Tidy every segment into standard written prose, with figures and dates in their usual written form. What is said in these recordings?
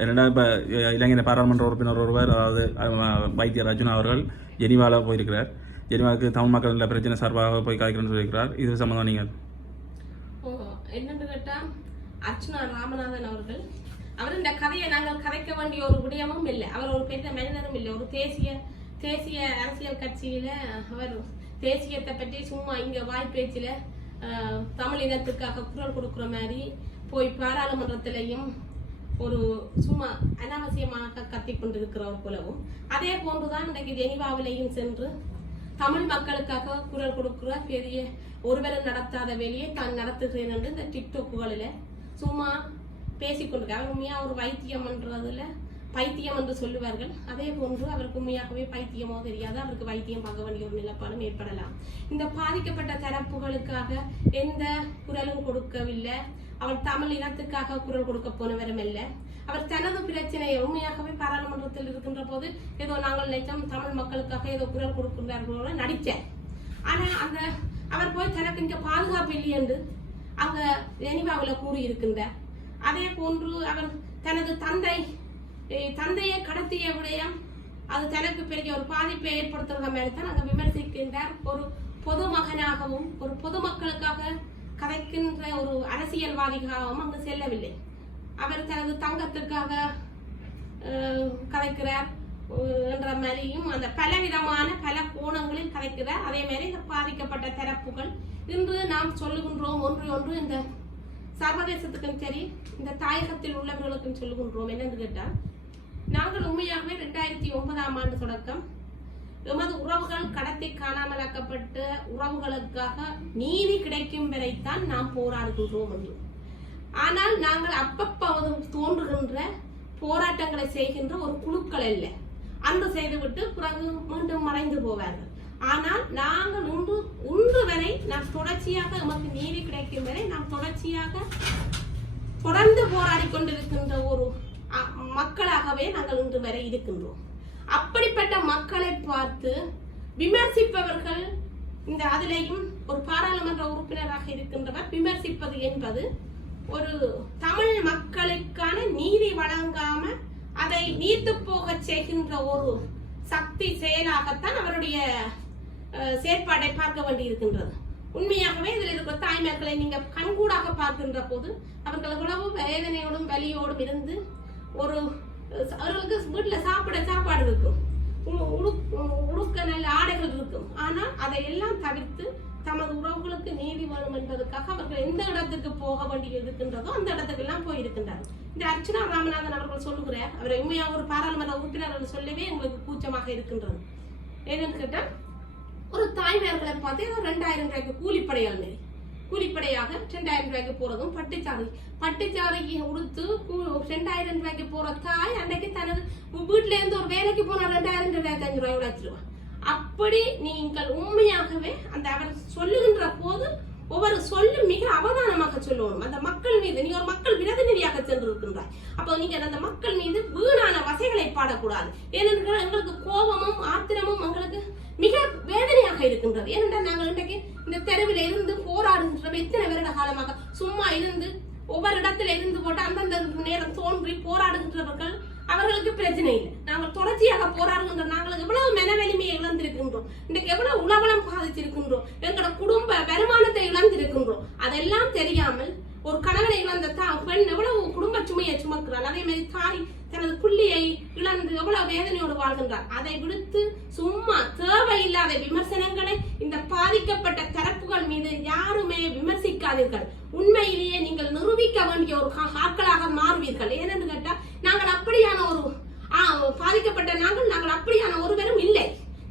என்னென்னா இப்போ இலங்கை பாராளுமன்ற உறுப்பினர் ஒருவர், அதாவது வைத்தியர் அர்ஜுனா அவர்கள் ஜெனிவாவில் போயிருக்கிறார். ஜெனிவாவுக்கு தமிழ் மக்கள் இல்லை பிரச்சனை சார்பாக போய் காய்க்கிறேன்னு சொல்லியிருக்கிறார். இது சம்மந்தம் நீங்கள் என்னென்னு கேட்டால் அர்ச்சுனா ராமநாதன் அவர்கள் இந்த கதையை நாங்கள் கதைக்க வேண்டிய ஒரு விடயமும் இல்லை. அவர் ஒரு பெரிய மனிதரும் இல்லை. ஒரு தேசிய அரசியல் கட்சியில அவர் தேசியத்தை பற்றி சும்மா இங்க வாய்ப்பேச்சில் தமிழ் இனத்துக்காக குரல் கொடுக்குற மாதிரி போய் பாராளுமன்றத்திலையும் ஒரு சும்மா அனாவசியமாக கத்தி கொண்டிருக்கிறவர் போலவும், அதே போன்றுதான் இன்றைக்கு ஜெனிவாவிலையும் சென்று தமிழ் மக்களுக்காக குரல் கொடுக்கிற பெரிய ஒருவரும் நடத்தாத வேலையை தான் நடத்துகிறேன் என்று இந்த டிக்டாக்குகளில் சும்மா பேசிக்கொண்டிருக்கார். அவர் உண்மையா ஒரு வைத்தியம்ன்றதுல பைத்தியம் என்று சொல்லுவார்கள். அதே போன்று அவருக்கு உண்மையாகவே பைத்தியமோ தெரியாது. அவருக்கு வைத்தியம் பார்க்க வேண்டிய ஒரு நிலப்பாடும் ஏற்படலாம். இந்த பாதிக்கப்பட்ட தரப்புகளுக்காக எந்த குரலும் கொடுக்கவில்லை. அவர் தமிழ் இனத்துக்காக குரல் கொடுக்க போனவரும் இல்லை. அவர் தனது பிரச்சனையை உண்மையாகவே பாராளுமன்றத்தில் இருக்கின்ற போது ஏதோ நாங்கள் நினைச்சோம் தமிழ் மக்களுக்காக ஏதோ குரல் கொடுக்கின்றார்களோட நடித்தார். ஆனா அவர் போய் தனக்கு இங்க பாதுகாப்பு இல்லை என்று அங்க ஜெனிவாவில் கூறியிருக்கின்றார். அதே போன்று அவர் தனது தந்தையை கடத்திய விடயம் அது தனக்கு பெரிய ஒரு பாதிப்பை ஏற்படுத்துகிற மாதிரி தான் அங்க விமர்சிக்கின்றார். ஒரு பொதுமகனாகவும் ஒரு பொதுமக்களுக்காக கதைக்கின்ற ஒரு அரசியல்வாதிகாகவும் அங்கு செல்லவில்லை. அவர் தனது தங்கத்திற்காக கதைக்கிறார் என்ற மாதிரியும் அந்த பலவிதமான பல கோணங்களில் கதைக்கிறார். அதே மாதிரி இந்த பாதிக்கப்பட்ட தரப்புகள் இன்று நாம் சொல்லுகின்றோம் ஒன்று இந்த சர்வதேசத்துக்கும் சரி இந்த தாயகத்தில் உள்ளவர்களுக்கும் சொல்லுகின்றோம். என்னன்னு கேட்டால், நாங்கள் உண்மையாகவே 2009ஆம் ஆண்டு தொடக்கம் எமது உறவுகள் கடத்தி காணாமலாக்கப்பட்ட உறவுகளுக்காக நீதி கிடைக்கும் வரைத்தான் நாம் போராடுகின்றோம் என்று. ஆனால் நாங்கள் அப்பப்போது தோன்றுகின்ற போராட்டங்களை செய்கின்ற ஒரு குழுக்கள் அல்ல. அன்று செய்துவிட்டு பிறகு மீண்டும் மறைந்து போவார்கள். ஆனால் நாங்கள் இன்று வரை நாம் தொடர்ச்சியாக நமக்கு நீதி கிடைக்கும் வரை நாம் தொடர்ச்சியாக தொடர்ந்து போராடி கொண்டிருக்கின்ற ஒரு மக்களாகவே நாங்கள் இன்று வரை இருக்கின்றோம். அப்படிப்பட்ட மக்களை பார்த்து விமர்சிப்பவர்கள் இந்த அதிலேயும் ஒரு பாராளுமன்ற உறுப்பினராக இருக்கின்றவர் விமர்சிப்பது என்பது ஒரு தமிழ் மக்களுக்கான நீதி வழங்காம அதை நீர்த்து போக செய்கின்ற ஒரு சக்தி செயலாகத்தான் அவருடைய செயற்பாட்டை பார்க்க வேண்டி இருக்கின்றது. உண்மையாகவே இதில் இருக்கிற தாய்மார்களை நீங்க கண்கூடாக பார்க்கின்ற போது அவர்கள் எவ்வளவு வேதனையோடும் வலியோடும் இருந்து அவர்களுக்கு வீட்டுல சாப்பாடு இருக்கும், உடுக்க நல்ல ஆடைகள் இருக்கும். ஆனால் அதையெல்லாம் தவிர்த்து தமது உறவுகளுக்கு நீதி வேணும் என்பதற்காக அவர்கள் எந்த இடத்துக்கு போக வேண்டி இருக்கின்றதோ அந்த இடத்துக்கு எல்லாம் போயிருக்கின்றார். இந்த அர்ச்சுனா ராமநாதன் அவர்கள் சொல்லுகிறார், அவரை உண்மையா ஒரு பாராளுமன்ற உறுப்பினர் சொல்லவே எங்களுக்கு கூச்சமாக இருக்கின்றது. ஏன்னு கேட்டா, ஒரு தாய்மார்களை பார்த்து 2000 ரூபாய்க்கு கூலிப்படையாக 2000 ரூபாய்க்கு போறதும் பட்டுச்சாரிக்கு உடுத்து 2000 ரூபாய்க்கு போற தாய் அன்றைக்கு தனது வீட்டுல இருந்து ஒரு வேலைக்கு போனா 2000-2500 ரூபாய் உழைச்சிருவான். அப்படி நீங்கள் உண்மையாகவே அந்த அவர் சொல்லுகின்ற போது ஒவ்வொரு சொல்லும் மிக அவதானமாக சொல்லணும். அந்த மக்கள் மீது நீ ஒரு மக்கள் பிரதிநிதியாக சென்றிருக்கின்றாய். அப்போ நீங்க அந்த மக்கள் மீது வீணான வசைகளை பாடக்கூடாது. ஏனென்றால் எங்களுக்கு கோபமும் ஆத்திரமும் எங்களுக்கு மிக வேதனையாக இருக்கின்றது. ஏனென்றால் நாங்கள் இன்றைக்கு இந்த தெருவில் இருந்து போராடுகின்ற எத்தனை வருட காலமாக சும்மா இருந்து ஒவ்வொரு இடத்துல இருந்து போட்டு அந்தந்த நேரம் தோன்றி போராடுகின்றவர்கள் அவர்களுக்கு பிரச்சனை இல்லை. நாங்கள் தொடர்ச்சியாக போராடுகின்ற நாங்கள் எவ்வளவு மன வலிமையை இழந்திருக்கின்றோம், இன்றைக்கு எவ்வளவு உளவலம் பாதிச்சிருக்கின்றோம், எங்களோட குடும்ப வருமானத்தை இழந்திருக்கின்றோம். அதெல்லாம் தெரியாமல் ஒரு கணவனை இழந்த பெண் எவ்வளவு குடும்ப சுமையை சுமக்கிறாள். அதே மாதிரி தாய் தனது புள்ளியை இழந்து எவ்வளவு வேதனையோடு வாழ்கின்றார். அதை விடுத்து சும்மா தேவையில்லாத விமர்சனங்களை இந்த பாதிக்கப்பட்ட தரப்புகள் மீது யாருமே விமர்சிக்காதீர்கள். உண்மையிலேயே நீங்கள் நிரூபிக்க வேண்டிய ஒரு ஆட்களாக மாறுவீர்கள். ஏனென்று கேட்டால், நாங்கள் அப்படியான ஒரு பாதிக்கப்பட்ட நாங்கள் அப்படியான ஒருவரும் இல்லை.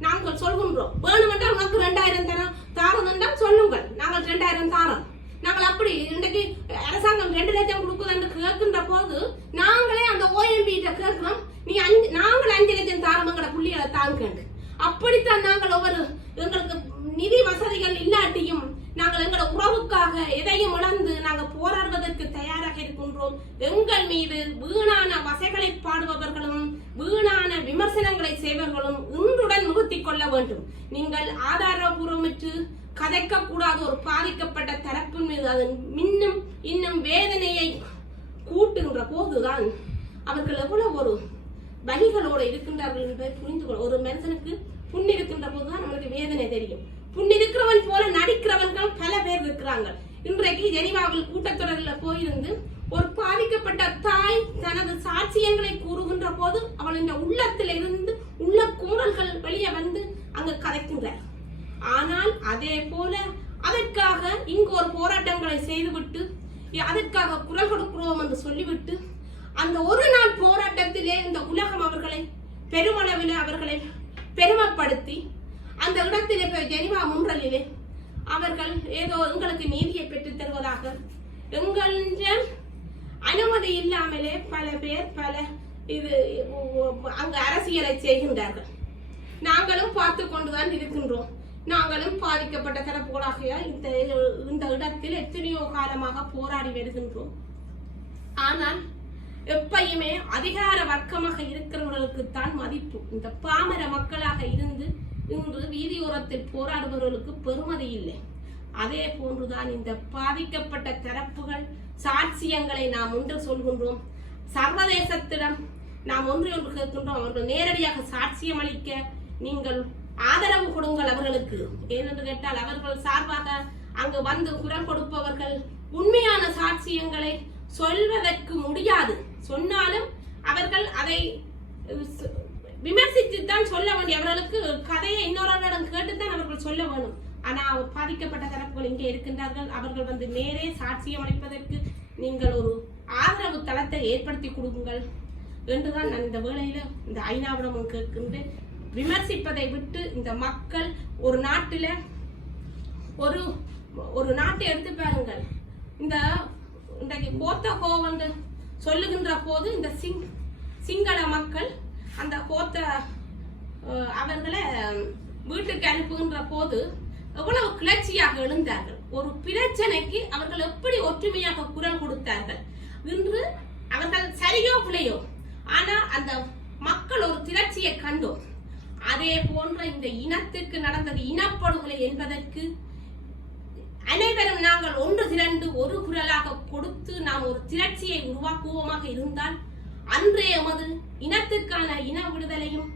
நாங்கள் சொல்கின்றோம், வேணுமென்றால் உனக்கு 2000 தாரம் என்றால் சொல்லுங்கள், நாங்கள் 2000 தாரம். நாங்கள் அப்படி இன்றைக்கு அரசாங்கம் 2 லட்சம் கொடுக்குது என்று கேட்கின்ற போது நாங்களே அந்த OMB கேட்கிறோம், நாங்கள் 5 லட்சம் தாரமங்கள புள்ளிகளை தாங்க. அப்படித்தான் நாங்கள் எங்களுக்கு நிதி வசதிகள் இல்லாட்டியும் நாங்கள் எங்களோட உறவுக்காக எதையும் இழந்து நாங்கள் போராடுவதற்கு தயாராக இருக்கின்றோம். எங்கள் மீது வீணான வசைகளை பாடுபவர்களும் வீணான விமர்சனங்களை செய்வர்களும் இன்றுடன் நிறுத்திக் கொள்ள வேண்டும். நீங்கள் ஆதாரபூர்வமற்று கதைக்க கூடாத ஒரு பாதிக்கப்பட்ட தரப்பின் மீது அது இன்னும் வேதனையை கூட்டுகின்ற போதுதான் அவர்கள் எவ்வளவு ஒரு வலிகளோடு இருக்கின்றார்கள் என்பதை புரிந்து கொள்ள. ஒரு மனுஷனுக்கு புண் இருக்கின்ற போதுதான் நம்மளுக்கு வேதனை தெரியும். புண் இருக்கிறவன் போல நடிக்கிறவன்கள் பல பேர் இருக்கிறாங்க. இன்றைக்கு ஜெனீவாவில் கூட்டத்தொடரில் போயிருந்து ஒரு பாதிக்கப்பட்ட தாய் தனது சாட்சியங்களை கூறுகின்ற போது அவள் இந்த உள்ளத்தில் இருந்து உள்ள கூறல்கள் வெளியே வந்து அங்கு கதைக்கின்றார். ஆனால் அதே போல அதற்காக இங்கு ஒரு போராட்டங்களை செய்துவிட்டு அதற்காக குரல் கொடுக்கிறோம் என்று சொல்லிவிட்டு அந்த ஒரு நாள் போராட்டத்திலே இந்த உலகம் அவர்களை பெருமளவில் அவர்களை பெருமைப்படுத்தி அந்த இடத்திலே போய் ஜெனீவா முன்றலிலே அவர்கள் ஏதோ எங்களுக்கு நீதியை பெற்றுத் தருவதாக எங்களுடைய அனுமதி இல்லாமலே பல பேர் பல இது அங்கு அரசியலை செய்கின்றார்கள். நாங்களும் பார்த்து கொண்டுதான் இருக்கின்றோம். நாங்களும் பாதிக்கப்பட்ட தரப்புகளாக இந்த இடத்தில் எத்தனையோ காலமாக போராடி வருகின்றோம். ஆனால் எப்பயுமே அதிகார வர்க்கமாக இருக்கிறவர்களுக்கு தான் மதிப்பு. இந்த பாமர மக்களாக இருந்து இன்று வீதியோரத்தில் போராடுபவர்களுக்கு பெருமதி இல்லை. அதே போன்றுதான் இந்த பாதிக்கப்பட்ட தரப்புகள் சாட்சியங்களை நாம் ஒன்று சொல்கின்றோம். சர்வதேசத்திடம் நாம் ஒன்று கேட்கின்றோம். அவர்கள் நேரடியாக சாட்சியம் அளிக்க நீங்கள் ஆதரவு கொடுங்கள் அவர்களுக்கு. ஏனென்று கேட்டால் அவர்கள் சார்பாக அங்கு வந்து குரல் கொடுப்பவர்கள் உண்மையான சாட்சியங்களை சொல்வதற்கு முடியாது. சொன்னாலும் அவர்கள் அதை விமர்சித்துத்தான் சொல்ல வேண்டிய. அவர்களுக்கு கதையை இன்னொருவரிடம் கேட்டுத்தான் அவர்கள் சொல்ல வேணும். ஆனா பாதிக்கப்பட்ட தரப்புகள் இங்கே இருக்கின்றார்கள். அவர்கள் வந்து நேரே சாட்சியம் அளிப்பதற்கு நீங்கள் ஒரு ஆதரவு தளத்தை ஏற்படுத்தி கொடுங்கள் என்றுதான் நான் இந்த வேளையில இந்த ஐநாவிடமும் கேட்கின்றேன். விமர்சிப்பதை விட்டு இந்த மக்கள் ஒரு நாட்டில ஒரு நாட்டை எடுத்து பாருங்கள். இந்த இன்றைக்கு கோத்தகோ வந்து சொல்லுகின்ற போது இந்த சிங்கள மக்கள் அந்த கோத்த அவர்களை வீட்டுக்கு அனுப்புகின்ற போது எவ்வளவு கிளர்ச்சியாக எழுந்தார்கள். ஒரு பிரச்சனைக்கு அவர்கள் எப்படி ஒற்றுமையாக குரல் கொடுத்தார்கள். இன்று அவர்கள் சரியோ பிழையோ, ஆனா அந்த மக்கள் ஒரு திரட்சியை கண்டோம். அதே போன்ற இந்த இனத்துக்கு நடந்தது இனப்படுகொலை என்பதற்கு அனைவரும் நாங்கள் ஒன்று திரண்டு ஒரு குரலாக கொடுத்து நாம் ஒரு திரட்சியை உருவாக்குவோமாக இருந்தால் அன்றைய எமது இனத்துக்கான இன விடுதலையும்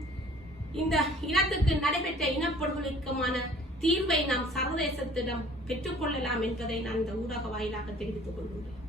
இந்த இனத்துக்கு நடைபெற்ற இனப்படுகொலைக்குமான தீர்வை நாம் சர்வதேசத்திடம் பெற்றுக்கொள்ளலாம் என்பதை நான் இந்த ஊடக வாயிலாக தெரிவித்துக் கொள்கின்றேன்.